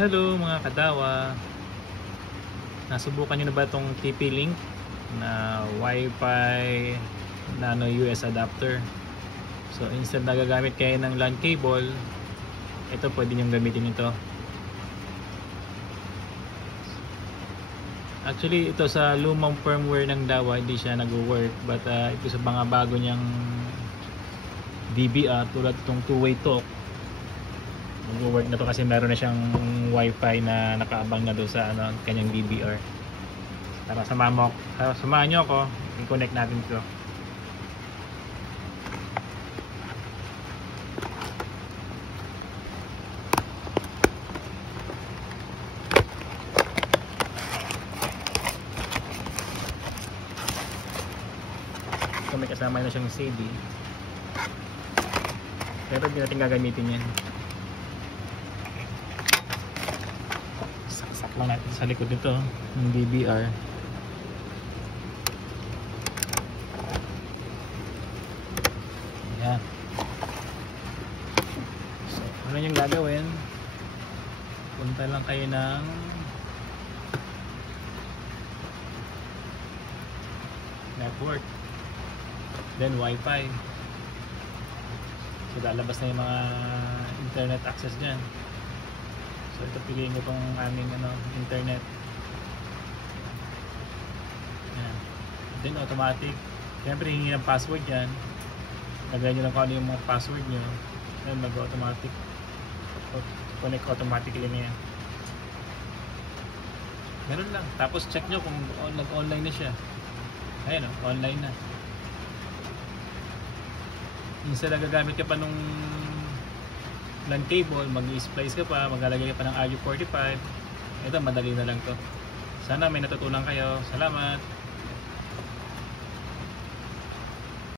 Hello mga kadawa, nasubukan nyo na ba itong TP-Link na Wi-Fi nano US adapter? So instead na gagamit kayo ng LAN cable, ito pwede nyo gamitin ito. Actually ito sa lumang firmware ng DAWA hindi siya nag-work, but ito sa mga bago niyang DBR tulad itong two-way talk, mag-work na to kasi meron na siyang wifi na nakaabang na doon sa kanyang DBR. Tara, samahan nyo ako, i-connect natin ito. So may kasama na siyang CD, pero hindi natin gagamitin yan. Saksak lang natin sa likod nito ng DBR. Ayan. So ano yung gagawin, punta lang kayo ng network, then Wi-Fi. So lalabas na yung mga internet access dyan. So ito, piliin ko itong aming internet. Ayan. Then automatic, siyempre hingi ng password yan. Lagay nyo lang kung ano yung mga password nyo, then mag-automatic connect automatically na yan. Ganun lang. Tapos check nyo kung nag-online na siya. Ayan o, online na. Instead na gagamit ka pa nung LAN cable, mag-i-splice ka pa, maglalagay ka pa ng RJ45. Ito, madali na lang to. Sana may natutunan kayo. Salamat!